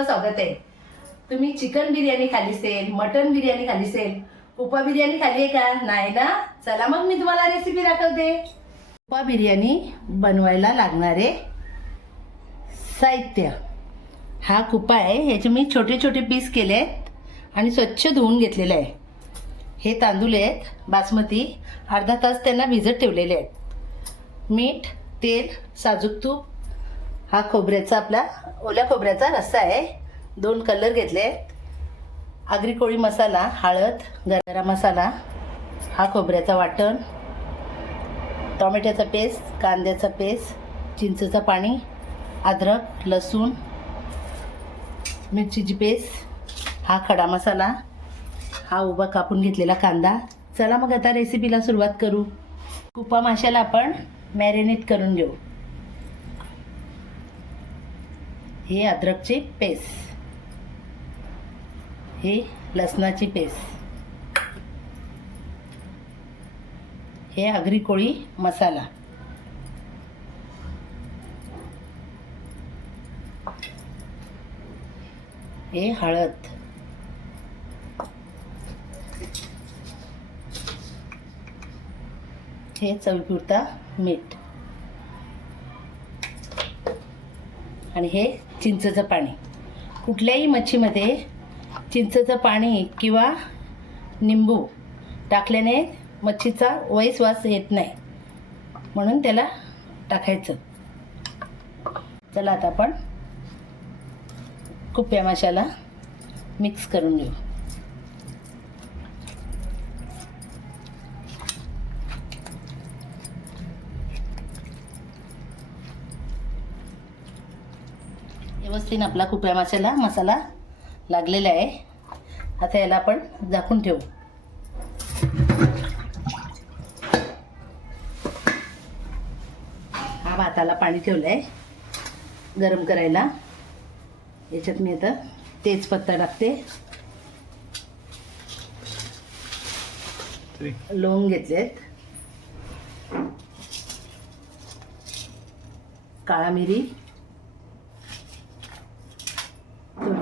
तुमचं स्वागत आहे. तुम्ही चिकन बिर्याणी खाली असेल मटन बिर्याणी खाली असेल उपा बिर्याणी खाली आहे का? नाही ना? चला मग मी तुम्हाला रेसिपी दाखवते. उपा बिर्याणी बनवायला लागणारे साहित्य. हा कुपा आहे ह्याचे मी छोटे छोटे पीस केले आहेत आणि स्वच्छ धुवून घेतलेले आहे. हे तांदूळ आहेत बासमती अर्धा तास त्यांना भिजत ठेवलेले आहेत. मीठ तेल साजूक तूप हा खोबऱ्याचा आपला ओल्या खोबऱ्याचा रस्सा आहे. दोन कलर घेतले आहेत. आगरी कोळी मसाला हळद गरम मसाला हा खोबऱ्याचा वाटण टोमॅटोचा पेस्ट कांद्याचा पेस्ट चिंचेचं पाणी अद्रक लसूण मिरचीची पेस्ट हा खडा मसाला हा उभा कापून घेतलेला कांदा. चला मग आता रेसिपीला सुरुवात करू. कुपा माशाला आपण मॅरिनेट करून घेऊ. हे अद्रकचे पेस्ट हे लसणाची पेस्ट हे आगरी कोळी मसाला. हे हळद. हे चवीपुरता मीठ. आणि हे चिंचेचं पाणी. कुठल्याही मच्छीमध्ये चिंचेचं पाणी किंवा निंबू टाकल्याने मच्छीचा वैस वास येत नाही. म्हणून त्याला टाकायचं. चला आता आपण कुप्या माशाला मिक्स करून घेऊ. व्यवस्थित आपला कुप्या माशाला मसाला लागलेला आहे. आता याला आपण झाकून ठेवू. हा भाताला पाणी ठेवलं आहे गरम करायला. याच्यात मी आता तेजपत्ता टाकते. लोंग घेतलेत. काळा मिरी.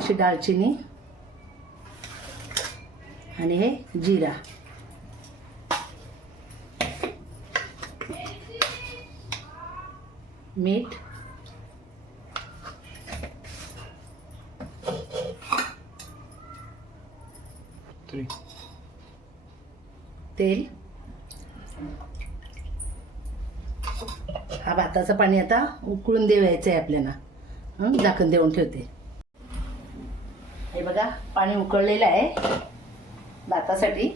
थोडीशी दालचिनी आणि हे जिरा. मीठ. तेल. हा भाताचं पाणी आता उकळून द्यायचं आहे आपल्याला. हं, झाकण देऊन ठेवते. आता पाणी उकळलेलं आहे. भातासाठी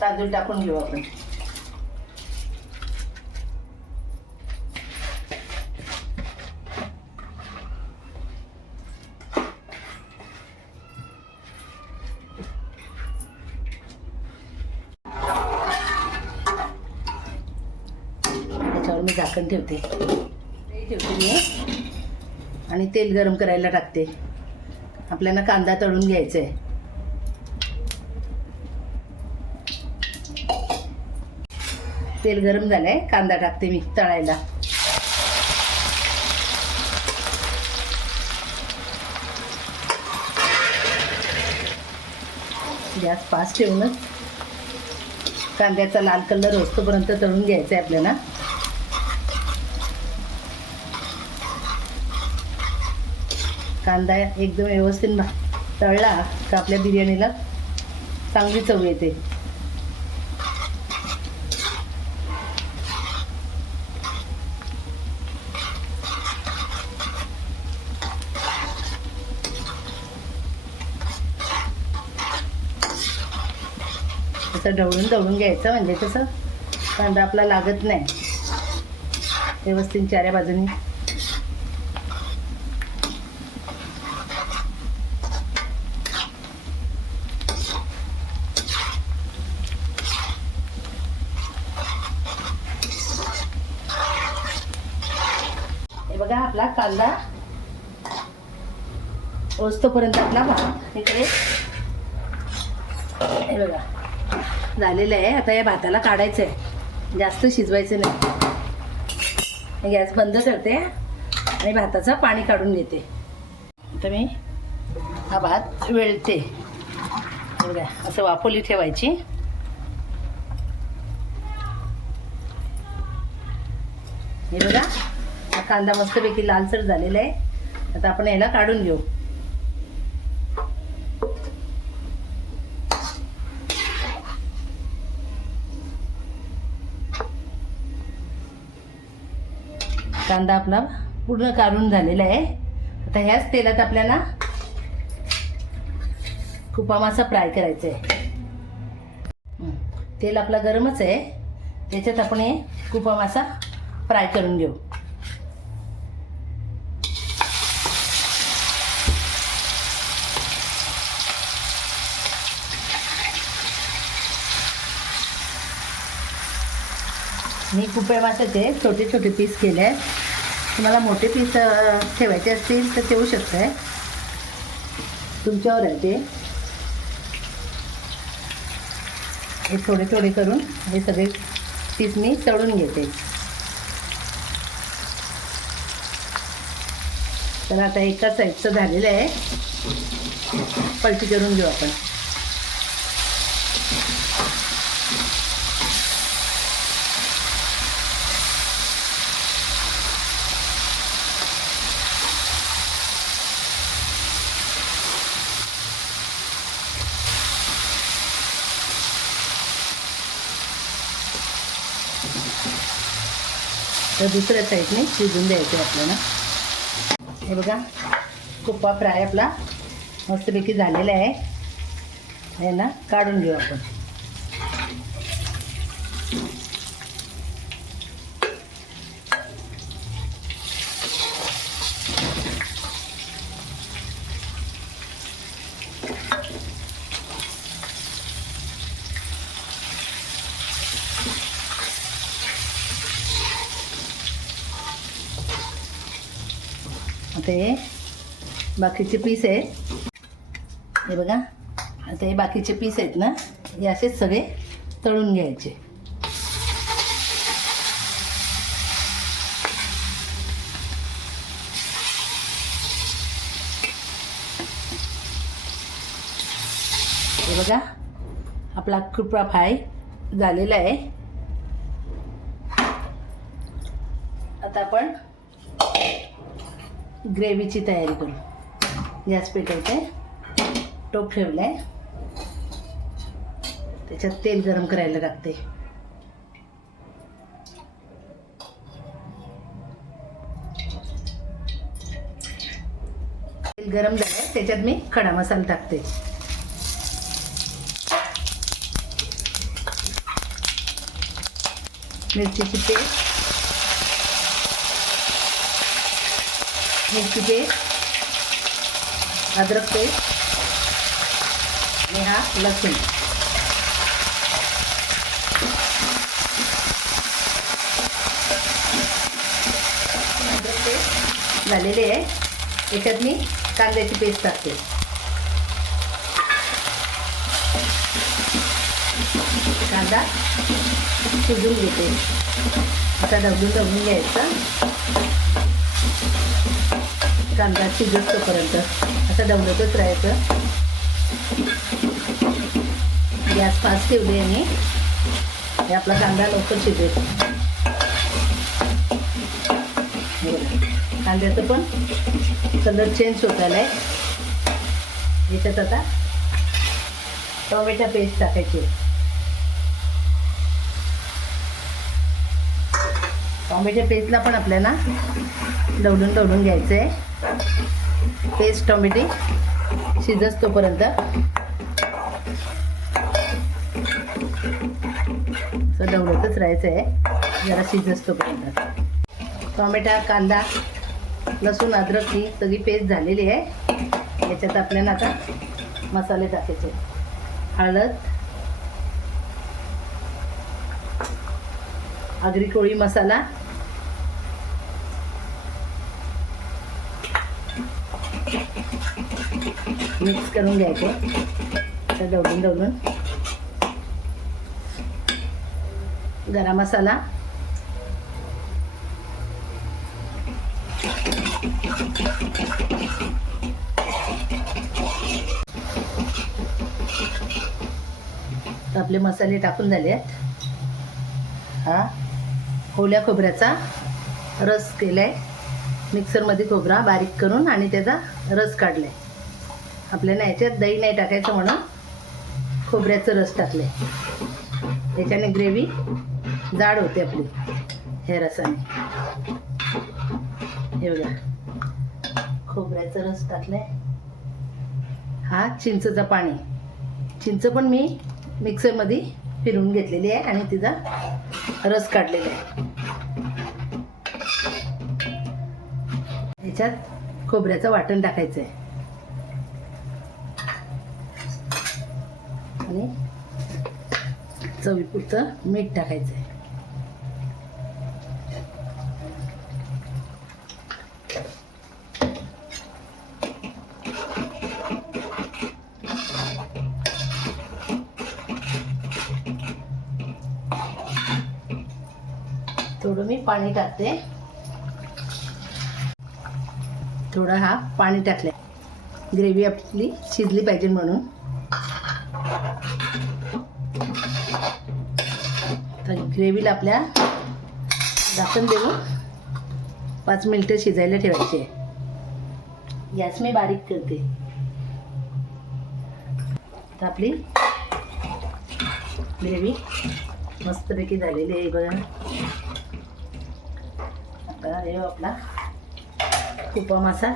तांदूळ टाकून घेऊ आपण. त्याच्यावर मी झाकण ठेवते. ठेवते मी आणि तेल गरम करायला टाकते. आपल्याला कांदा तळून घ्यायचा आहे तेल गरम झालंय कांदा टाकते मी तळायला. गॅस फास्ट ठेवूनच कांद्याचा लाल कलर होतोपर्यंत तळून घ्यायचा आहे आपल्याला. कांदा एकदम व्यवस्थित तळला तर आपल्या बिर्याणीला चांगली चव येते. असं ढवळून ढवळून घ्यायचं म्हणजे तसं कांदा आपला लागत नाही. व्यवस्थित चाऱ्या बाजूनी. हे आपला कांदा ओसतोपर्यंत आपला भात इकडे हे बघा झालेलं आहे. आता या भाताला काढायचं आहे जास्त शिजवायचं नाही. गॅस बंद करते आणि भाताचं पाणी काढून घेते. आता मी हा भात वेळते. बघा असं वाफोली ठेवायची हे बघा हा कांदा मस्तपैकी लालसर झालेला आहे. आता आपण याला काढून घेऊ. कांदा आपला पूर्ण काढून झालेला आहे. आता ह्याच तेलात आपल्याला कुपा मासा फ्राय करायचा आहे. तेल आपला गरमच आहे. त्याच्यात आपण हे कुपा मासा फ्राय करून घेऊ. मी कुपे माशाचे छोटे छोटे पीस केले. आहेत तुम्हाला मोठे पीस ठेवायचे असतील तर ठेवू शकताय तुमच्यावर आहे ते. हे थोडे थोडे करून हे सगळे पीस मी तळून घेते. तर आता एका साईडचं झालेलं आहे. पलटी करून घेऊ आपण. तर दुसऱ्या साईडने शिजून द्यायचे आपल्याला. हे बघा कुप्पा फ्राय आपला मस्तपैकी झालेला आहे. याला ना काढून घेऊ आपण. आता हे बाकीचे पीस आहेत. हे बघा आता हे बाकीचे पीस आहेत ना हे असेच सगळे तळून घ्यायचे. हे बघा आपला कृपा फ्राय झालेला आहे. आता आपण ग्रेव्हीची तयारी करू. गॅस पेटवते. टोप ठेवला आहे त्याच्यात तेल गरम करायला लागते तेल गरम झालंय. त्याच्यात मी खडा मसाला टाकते. मिरचीची पेस्ट. मिरची पेस्ट अद्रक पेस्ट आणि हा लसूण. अद्रक पेस्ट झालेले आहे. याच्यात मी कांद्याची पेस्ट टाकते. कांदा शिजून घेते. आता दबून दबून घ्यायचा. कांदा शिजत तोपर्यंत असं डवलतच राहायचं. गॅस फास्ट ठेवली आणि हे आपला कांदा लवकर शिजेल. कांद्याचं पण कलर चेंज होत आलाय आहे. याच्यात आता टोमॅटो पेस्ट टाकायची. टोमॅटो पेस्टला पण आपल्याला डवडून डवडून घ्यायचं आहे पेस्ट टोमॅटे शिजत तोपर्यंत असं डवलतच राहायचं आहे जरा शिजत तोपर्यंत टोमॅटा कांदा लसूण अद्रक ही सगळी पेस्ट झालेली आहे. याच्यात आपल्याला आता मसाले टाकायचे. हळद आगरी कोळी मसाला मिक्स करून घ्यायचे. तर दवडून दवडून गरम मसाला. आपले मसाले टाकून झाले आहेत हा? ओल्या खोबऱ्याचा रस केला आहे मिक्सरमध्ये खोबरा बारीक करून आणि त्याचा रस काढला आहे आपल्याला याच्यात दही नाही टाकायचं म्हणून खोबऱ्याचं रस टाकले त्याच्याने ग्रेव्ही जाड होते आपली ह्या रसाने. हे बघा. खोबऱ्याचा रस टाकलाय. हा चिंचचं पाणी. चिंच पण मी मिक्सरमध्ये फिरवून घेतलेली आहे आणि तिचा रस काढलेला आहे. याच्यात खोबऱ्याचं वाटण टाकायचं आहे चवीपुरतं मीठ टाकायचं आहे थोडं मी पाणी टाकते. थोडा हा पाणी टाकले ग्रेव्ही आपली शिजली पाहिजे म्हणून तर ग्रेव्हीला आपल्या झाकण देऊन पाच मिनटं शिजायला ठेवायची आहे. गॅस मी बारीक करते. तर आपली ग्रेव्ही मस्तपैकी झालेली आहे बघा. आता हे आपला कुपा मासा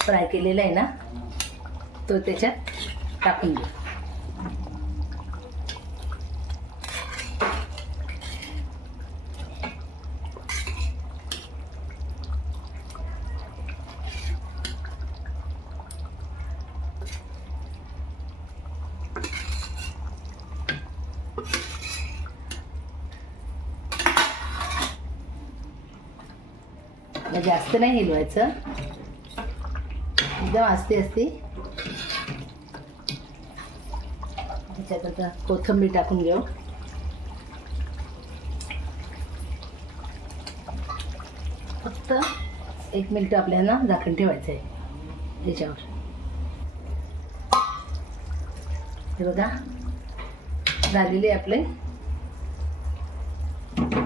फ्राय केलेला आहे ना तो त्याच्यात टाकून देऊ. आता जास्त नाही हिलवायचं. एकदम असते असते त्याच्यात आता कोथिंबीर टाकून घेऊ. फक्त एक मिनिट आपल्याला झाकण ठेवायचं आहे त्याच्यावर. हे बघा झालेली आहे आपले.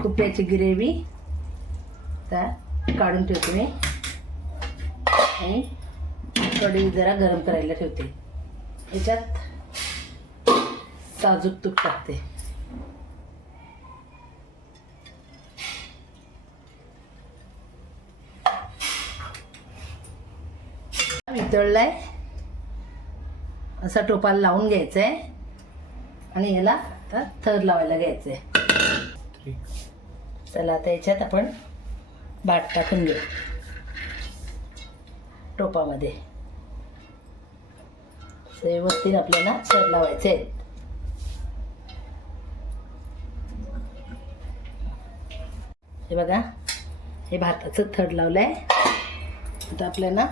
कुप्याची ग्रेव्ही. तर काढून ठेवते मी. आणि कढई जरा गरम करायला ठेवते. याच्यात साजूक तूप टाकते. वितळलाय. असा टोपाला लावून घ्यायचा आहे आणि याला आता थर लावायला घ्यायचं आहे चला आता याच्यात आपण भात टाकून घेऊ टोपामध्ये. व्यवस्थित आपल्याला सर लावायचे आहेत. हे बघा हे भाताचं थड लावलं आहे आता आपल्याला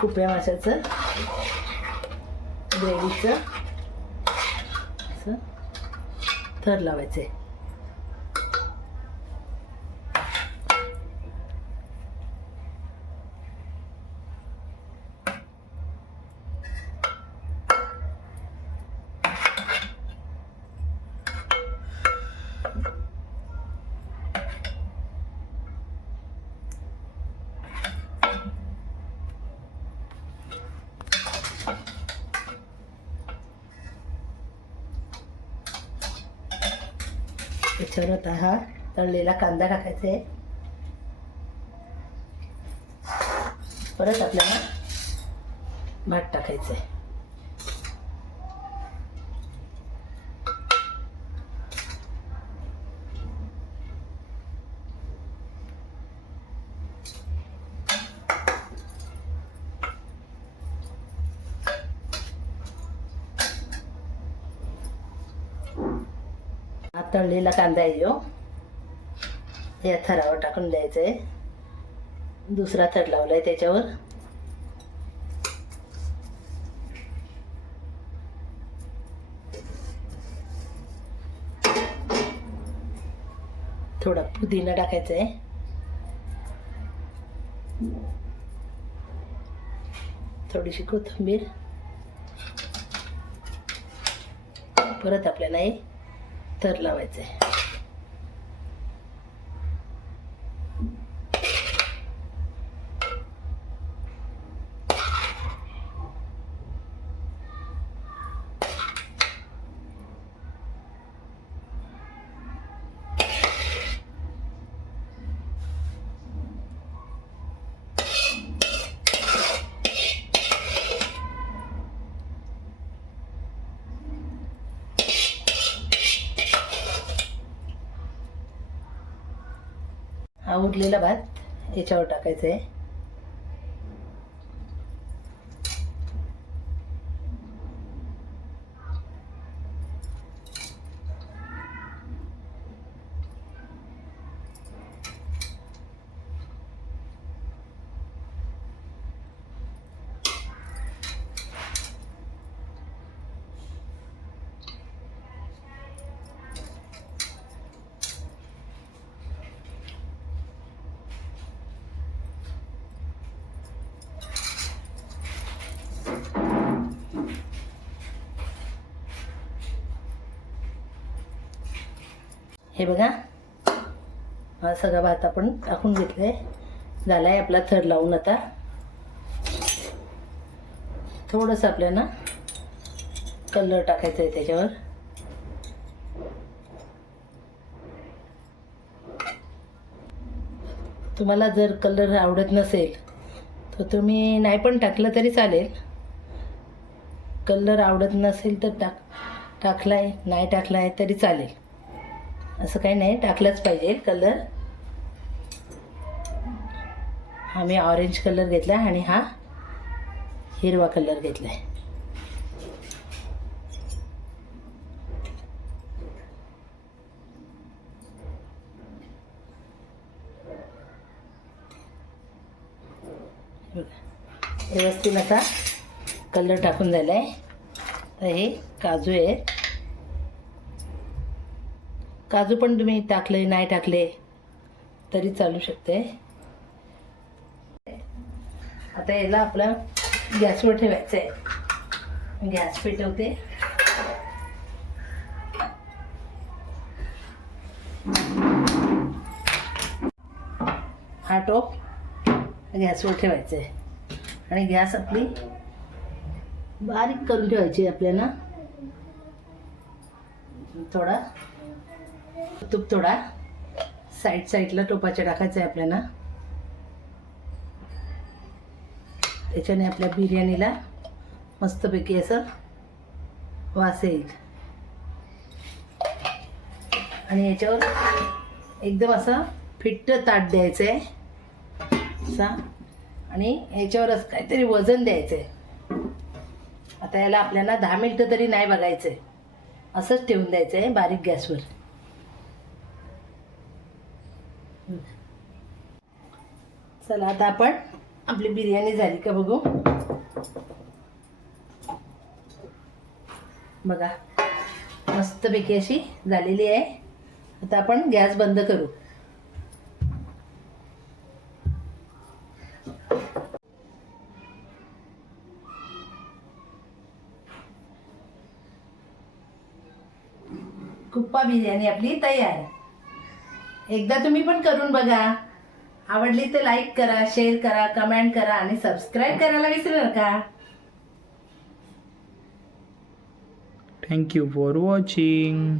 कुप्या माशाचं ग्रेव्हीचं असं थर लावायचं आहे त्याच्यावर आता हा तळलेला कांदा टाकायचा. आहे परत आपल्याला भात टाकायचं. आहे तळलेला कांदा आहे ह्यो या थरावर टाकून द्यायचं आहे दुसरा थर लावला आहे त्याच्यावर. थोडा पुदिना टाकायचा आहे थोडीशी कोथिंबीर. परत आपल्याला हे थर लावायचं आहे उरलेला भात याच्यावर टाकायचा आहे हे बघा. हा सगळा भात आपण टाकून घेतलाय. झालाय आपला थर लावून आता. थोडंसं आपल्याला कलर टाकायचा आहे त्याच्यावर. तुम्हाला जर कलर आवडत नसेल तर तुम्ही नाही पण टाकलं तरी चालेल. कलर आवडत नसेल तर टाक टाकलाय नाही टाकलाय तरी चालेल. असं काही नाही टाकलंच पाहिजे कलर हा मी ऑरेंज कलर घेतला आणि हा हिरवा कलर घेतला आहे व्यवस्थित आता कलर टाकून झाला आहे तर हे काजू आहेत. काजू पण तुम्ही टाकले नाही टाकले तरी चालू शकते. आता याला आपलं गॅसवर ठेवायचं आहे गॅस पेटवते. हा टोप गॅसवर ठेवायचं आहे आणि गॅस आपली बारीक करून ठेवायची आपल्याला. थोडा तूप थोडा. साईड साईडला टोपाच्या टाकायचं आहे आपल्याला. त्याच्याने आपल्या बिर्याणीला मस्तपैकी असं वास येईल. आणि याच्यावर एकदम असं फिट्ट ताट द्यायचं आहे असा. आणि याच्यावर असं काहीतरी वजन द्यायचं आहे आता याला आपल्याला दहा मिनटं तरी नाही बघायचं आहे असंच ठेवून द्यायचं आहे बारीक गॅसवर. चला आता आपण आपली बिर्याणी झाली का बघू? बघा मस्तपैकी अशी झालेली आहे. आता आपण गॅस बंद करू. कुप्पा बिर्याणी आपली तयार. एकदा तुम्ही पण करून बघा. आवडली तर लाईक करा शेअर करा कमेंट करा आणि सबस्क्राईब करायला विसरू नका थँक्यू फॉर वॉचिंग.